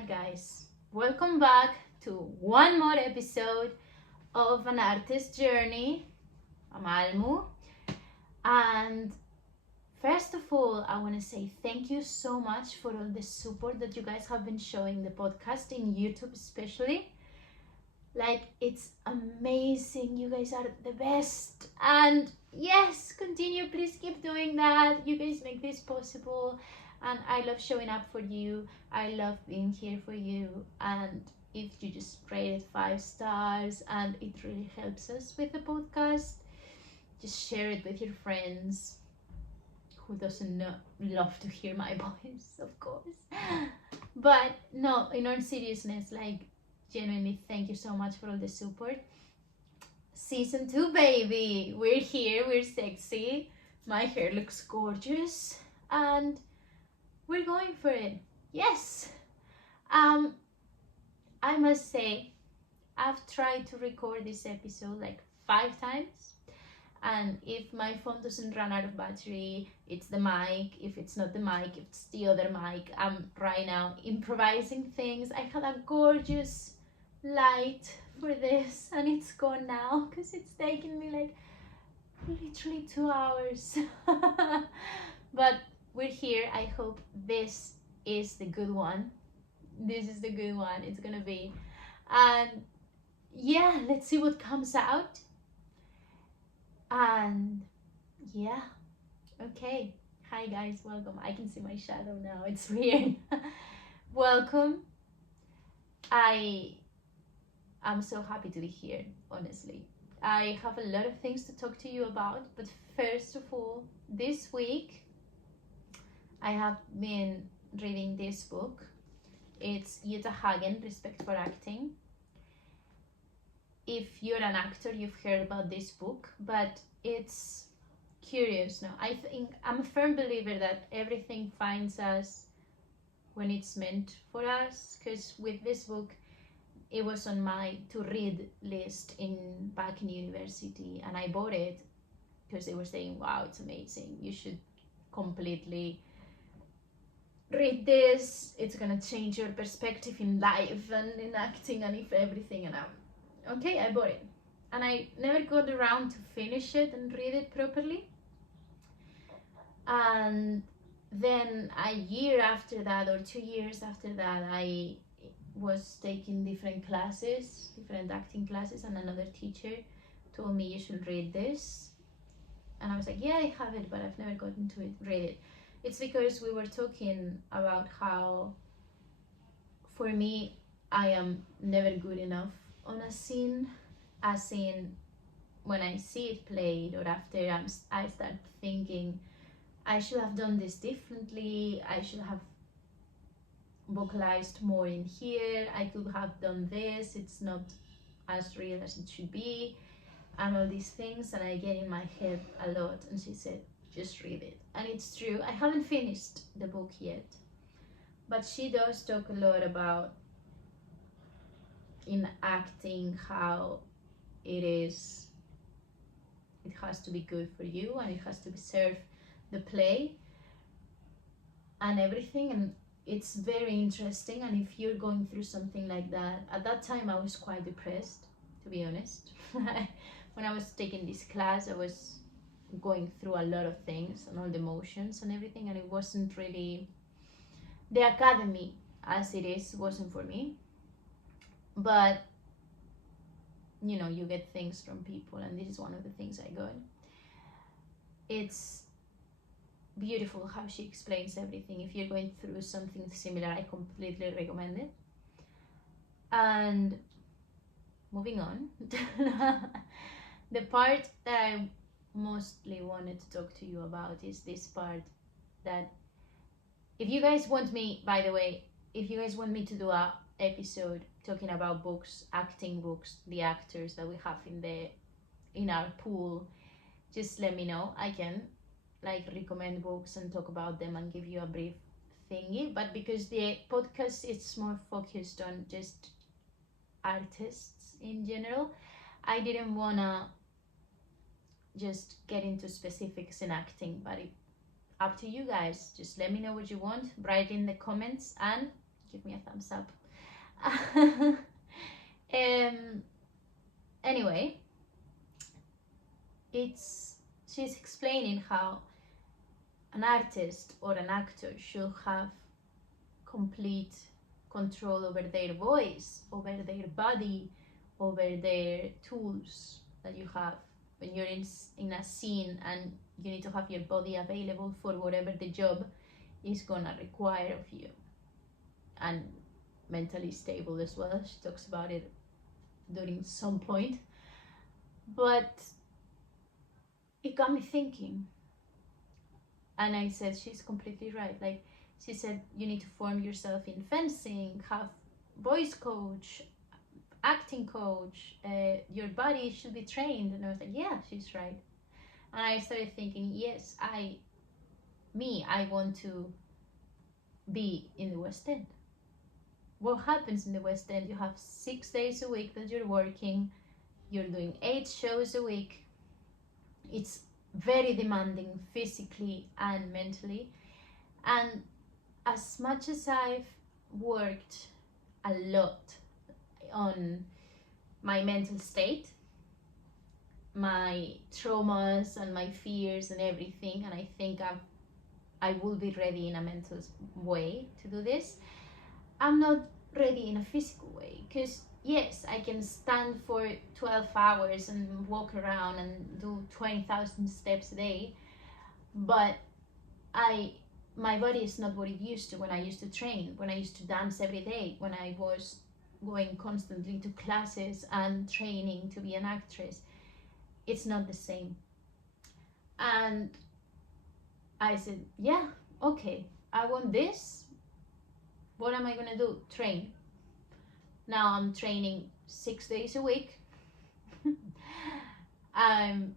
Alright guys, welcome back to one more episode of An Artist's Journey. I'm Almu, and first of all I want to say thank you so much for all the support that you guys have been showing the podcast in YouTube especially. Like, it's amazing, you guys are the best, and yes, continue, please keep doing that. You guys make this possible, and I love showing up for you. I love being here for you, and if you just rate it 5 stars, and it really helps us with the podcast, just share it with your friends. Who doesn't love to hear my voice, of course. But no, in all seriousness, like, genuinely thank you so much for all the support. Season 2, baby, we're here, we're sexy, my hair looks gorgeous, and we're going for it. Yes. I must say, I've tried to record this episode like 5 times, and if my phone doesn't run out of battery, it's the mic. If it's not the mic, it's the other mic. I'm right now improvising things. I had a gorgeous light for this, and it's gone now because it's taken me like literally 2 hours. But we're here. I hope this is the good one. This is the good one. It's gonna be. And yeah, let's see what comes out. And yeah, okay. Hi guys, welcome. I can see my shadow now. It's weird. Welcome. I'm so happy to be here, honestly. I have a lot of things to talk to you about, but first of all, this week I have been reading this book. It's Jutta Hagen, Respect for Acting. If you're an actor, you've heard about this book, but it's curious now. I'm a firm believer that everything finds us when it's meant for us, because with this book, it was on my to read list back in university, and I bought it because they were saying, wow, it's amazing, you should completely read this, it's gonna change your perspective in life and in acting and if everything. And okay, I bought it, and I never got around to finish it and read it properly. And then a year after that, or 2 years after that, I was taking different acting classes, and another teacher told me, you should read this. And I was like, yeah, I have it, but I've never gotten to read it. It's because we were talking about how, for me, I am never good enough on a scene, as in when I see it played, or after I start thinking, I should have done this differently, I should have vocalized more in here, I could have done this, it's not as real as it should be, and all these things, and I get in my head a lot. And she said, just read it. And it's true, I haven't finished the book yet, but she does talk a lot about, in acting, how it has to be good for you, and it has to serve the play and everything. And it's very interesting. And if you're going through something like that, at that time I was quite depressed, to be honest. When I was taking this class, I was going through a lot of things and all the emotions and everything, and it wasn't really, the academy as it is wasn't for me. But you know, you get things from people, and this is one of the things I got. It's beautiful how she explains everything. If you're going through something similar, I completely recommend it. And moving on, the part that I mostly wanted to talk to you about is this part that, if you guys want me, by the way, if you guys want me to do a episode talking about books, acting books, the actors that we have in our pool, just let me know. I can like recommend books and talk about them and give you a brief thingy. But because the podcast is more focused on just artists in general, I didn't wanna just get into specifics in acting, but up to you guys. Just let me know what you want, write in the comments, and give me a thumbs up. Anyway, she's explaining how an artist or an actor should have complete control over their voice, over their body, over their tools that you have when you're in a scene and you need to have your body available for whatever the job is gonna require of you, and mentally stable as well. She talks about it during some point, but it got me thinking, and I said she's completely right. Like, she said you need to form yourself in fencing, have voice coach, acting coach, your body should be trained. And I was like, yeah, she's right. And I started thinking, yes, I want to be in the West End. What happens in the West End? You have 6 days a week that you're working, you're doing 8 shows a week. It's very demanding physically and mentally. And as much as I've worked a lot on my mental state, my traumas and my fears and everything, and I think I will be ready in a mental way to do this, I'm not ready in a physical way. Because yes, I can stand for 12 hours and walk around and do 20,000 steps a day, but my body is not what it used to when I used to train, when I used to dance every day, when I was going constantly to classes and training to be an actress. It's not the same. And I said, yeah, okay, I want this. What am I gonna do? Train. Now I'm training 6 days a week. I'm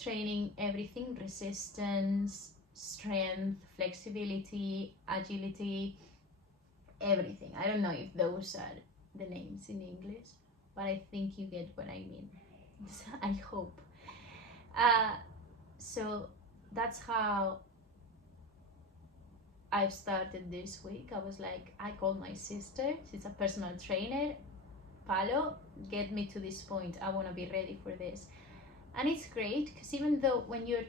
training everything: resistance, strength, flexibility, agility, everything. I don't know if those are the names in English, but I think you get what I mean. I hope. So that's how I've started this week. I was like, I called my sister, she's a personal trainer. Palo, get me to this point. I want to be ready for this. And it's great because even though when you're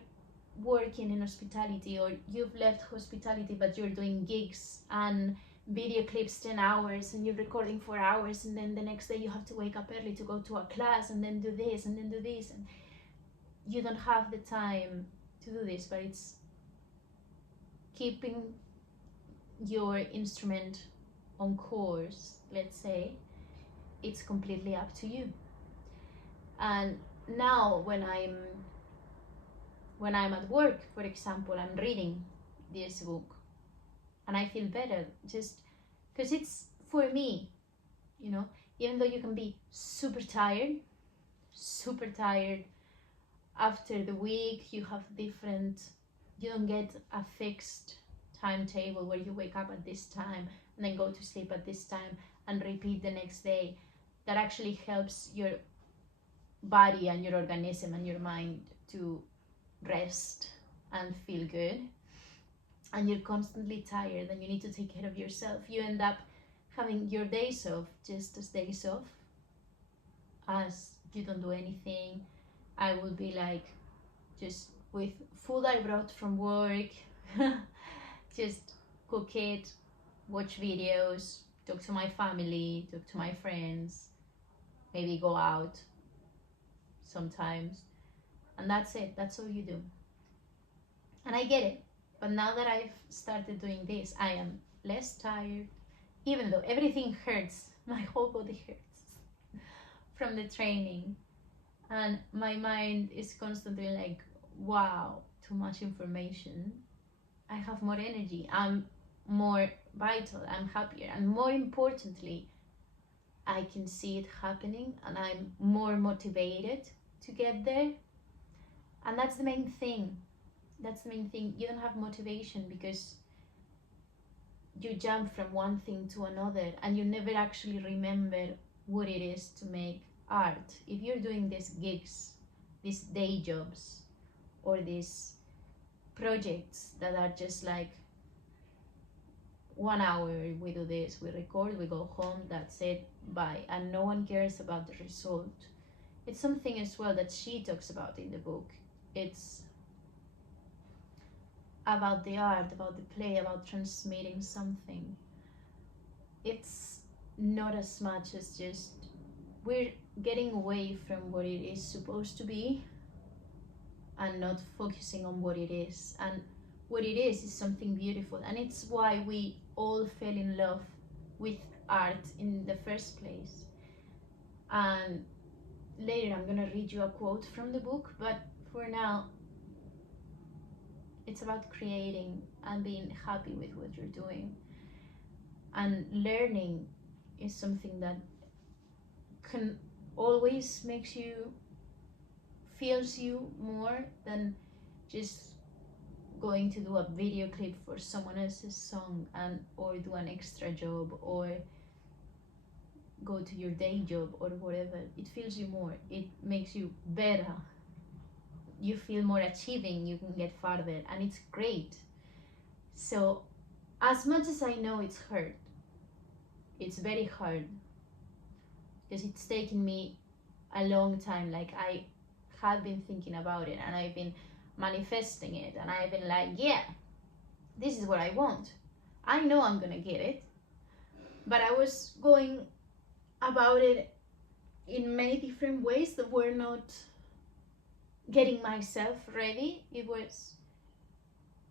working in hospitality, or you've left hospitality but you're doing gigs and video clips 10 hours and you're recording 4 hours, and then the next day you have to wake up early to go to a class and then do this and then do this, and you don't have the time to do this. But it's keeping your instrument on course, let's say. It's completely up to you. And now when I'm at work, for example, I'm reading this book and I feel better, just because it's for me, you know. Even though you can be super tired after the week, you don't get a fixed timetable where you wake up at this time and then go to sleep at this time and repeat the next day. That actually helps your body and your organism and your mind to rest and feel good. And you're constantly tired and you need to take care of yourself. You end up having your days off just as days off, as you don't do anything. I will be like, just with food I brought from work, just cook it, watch videos, talk to my family, talk to my friends, maybe go out sometimes, and that's it. That's all you do. And I get it, but now that I've started doing this, I am less tired, even though everything hurts. My whole body hurts from the training, and my mind is constantly like, wow, too much information. I have more energy, I'm more vital, I'm happier, and more importantly, I can see it happening and I'm more motivated to get there. And that's the main thing. You don't have motivation because you jump from one thing to another and you never actually remember what it is to make art. If you're doing these gigs, these day jobs, or these projects that are just like 1 hour, we do this, we record, we go home, that's it, bye, and no one cares about the result. It's something as well that she talks about in the book. It's about the art, about the play, about transmitting something. It's not as much as just we're getting away from what it is supposed to be and not focusing on what it is. And what it is something beautiful, and it's why we all fell in love with art in the first place. And later I'm gonna read you a quote from the book, but for now it's about creating and being happy with what you're doing. And learning is something that can always makes you, feels you more than just going to do a video clip for someone else's song, and or do an extra job or go to your day job or whatever. It feels you more, it makes you better, you feel more achieving, you can get farther, and it's great. So as much as I know it's hard, it's very hard, because it's taken me a long time. Like, I have been thinking about it and I've been manifesting it, and I've been like, yeah, this is what I want, I know I'm gonna get it. But I was going about it in many different ways that were not getting myself ready. It was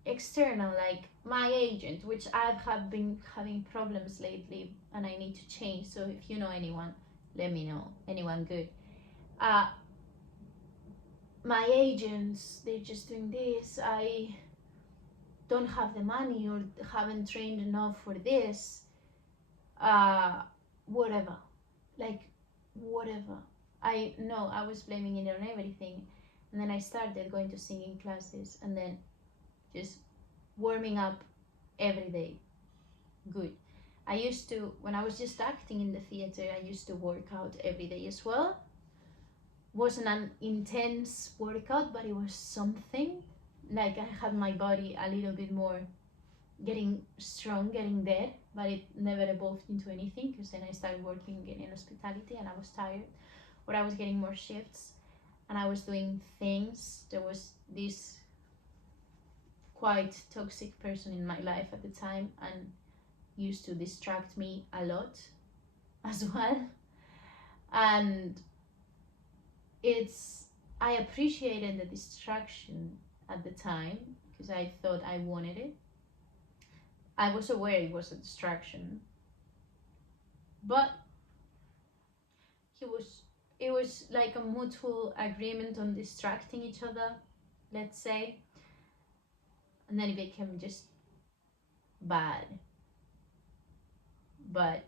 external, like my agent, which I have been having problems lately and I need to change. So if you know anyone, let me know, anyone good. My agents, they're just doing this, I don't have the money or haven't trained enough for this, whatever, like whatever. I know I was blaming it on everything, and then I started going to singing classes, and then just warming up every day. Good. I used to, when I was just acting in the theater, I used to work out every day as well. Wasn't an intense workout, but it was something. Like, I had my body a little bit more getting strong, getting there, but it never evolved into anything, because then I started working again in hospitality and I was tired, or I was getting more shifts and I was doing things. There was this quite toxic person in my life at the time and used to distract me a lot as well. And I appreciated the distraction at the time because I thought I wanted it. I was aware it was a distraction, but it was like a mutual agreement on distracting each other, let's say, and then it became just bad, but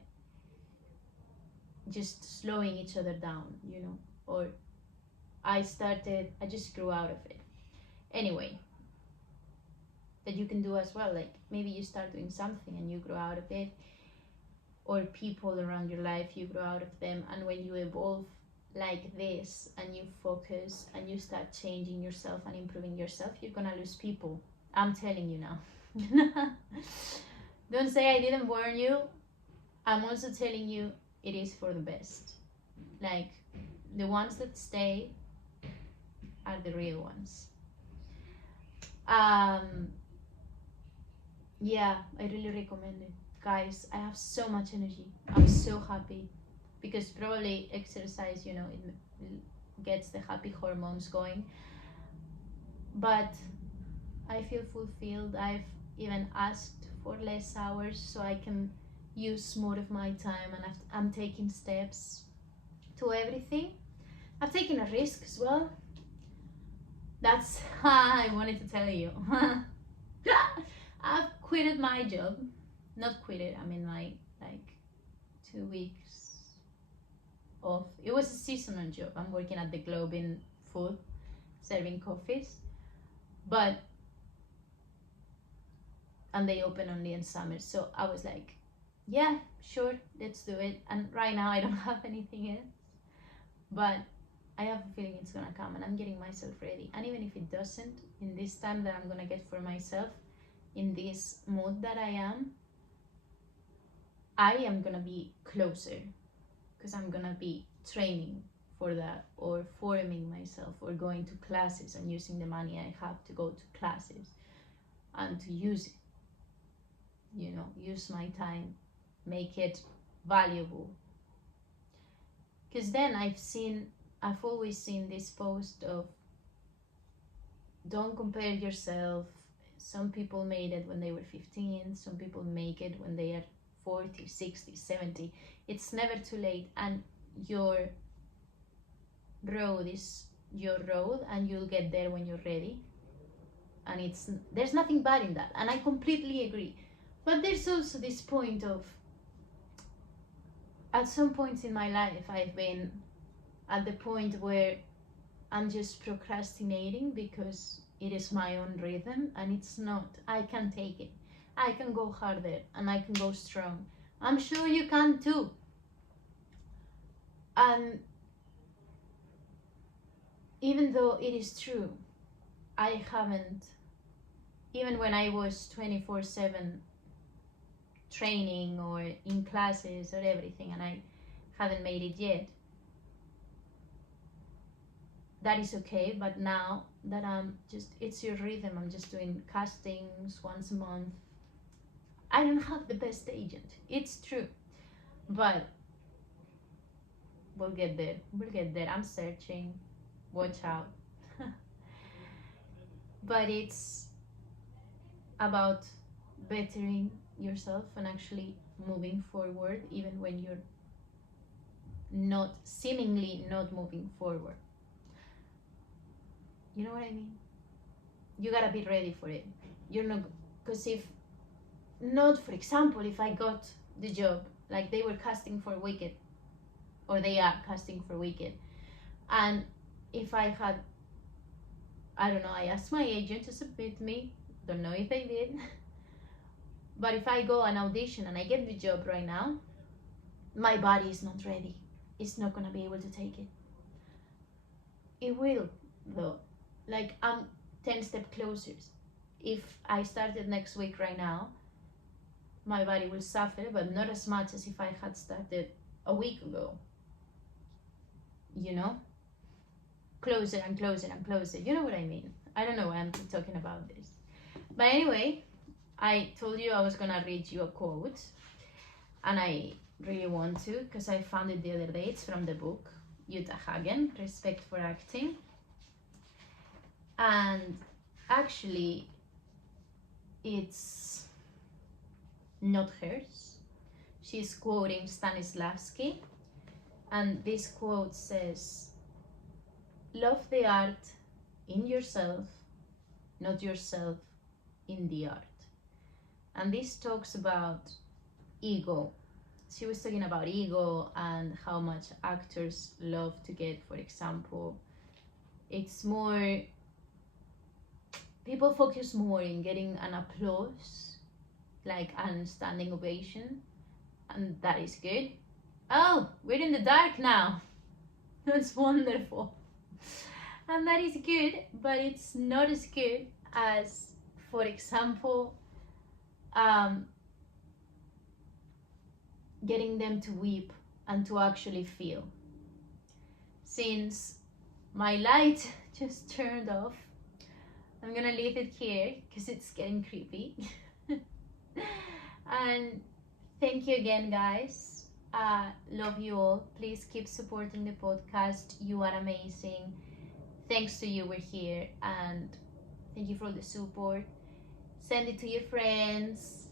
just slowing each other down, you know. Or I just grew out of it. Anyway, that you can do as well, like maybe you start doing something and you grow out of it, or people around your life, you grow out of them, and when you evolve like this and you focus and you start changing yourself and improving yourself, you're gonna lose people. I'm telling you now. Don't say I didn't warn you. I'm also telling you it is for the best. Like, the ones that stay are the real ones. Yeah, I really recommend it. Guys, I have so much energy. I'm so happy because probably exercise, you know, it gets the happy hormones going. But I feel fulfilled. I've even asked for less hours so I can use more of my time, and I'm taking steps to everything. I've taken a risk as well. That's I wanted to tell you. I've quitted my job. Not quitted, I mean my 2 weeks off. It was a seasonal job. I'm working at the Globe in food, serving coffees. And they open only in summer. So I was like, yeah, sure, let's do it. And right now I don't have anything else. But I have a feeling it's gonna come and I'm getting myself ready. And even if it doesn't, in this time that I'm gonna get for myself, in this mood that I am, I am gonna be closer because I'm gonna be training for that, or forming myself, or going to classes and using the money I have to go to classes and to use it, use my time, make it valuable. Because then I've always seen this post of, don't compare yourself. Some people made it when they were 15, some people make it when they are 40, 60, 70. It's never too late, and your road is your road, and you'll get there when you're ready. And there's nothing bad in that, and I completely agree. But there's also this point of, at some points in my life, I've been at the point where I'm just procrastinating because it is my own rhythm, and it's not. I can take it. I can go harder, and I can go strong. I'm sure you can too. And even though it is true, I haven't, even when I was 24/7 training or in classes or everything, and I haven't made it yet, that is okay. But now that it's your rhythm, I'm just doing castings once a month. I don't have the best agent, it's true, but we'll get there. I'm searching, watch out. But it's about bettering yourself and actually moving forward, even when you're seemingly not moving forward. You know what I mean? You gotta be ready for it. You're not, because for example, if I got the job, like they were casting for Wicked, or they are casting for Wicked, and if I had, I don't know, I asked my agent to submit me, don't know if they did, but if I go and audition and I get the job right now, my body is not ready. It's not gonna be able to take it. It will, though. Like, I'm 10 steps closer. If I started next week right now, my body will suffer, but not as much as if I had started a week ago. Closer and closer and closer. You know what I mean? I don't know why I'm talking about this. But anyway, I told you I was gonna read you a quote, and I really want to, because I found it the other day. It's from the book Jutta Hagen, Respect for Acting. And actually, it's not hers. She's quoting Stanislavski, and this quote says, "Love the art in yourself, not yourself in the art." And this talks about ego. She was talking about ego and how much actors love to get, for example, it's more, people focus more in getting an applause, like an standing ovation, and that is good. Oh, we're in the dark now. That's wonderful. And that is good, but it's not as good as, for example, getting them to weep and to actually feel. Since my light just turned off, I'm gonna leave it here because it's getting creepy. And thank you again, guys. Love you all. Please keep supporting the podcast. You are amazing. Thanks to you, we're here, and thank you for all the support. Send it to your friends.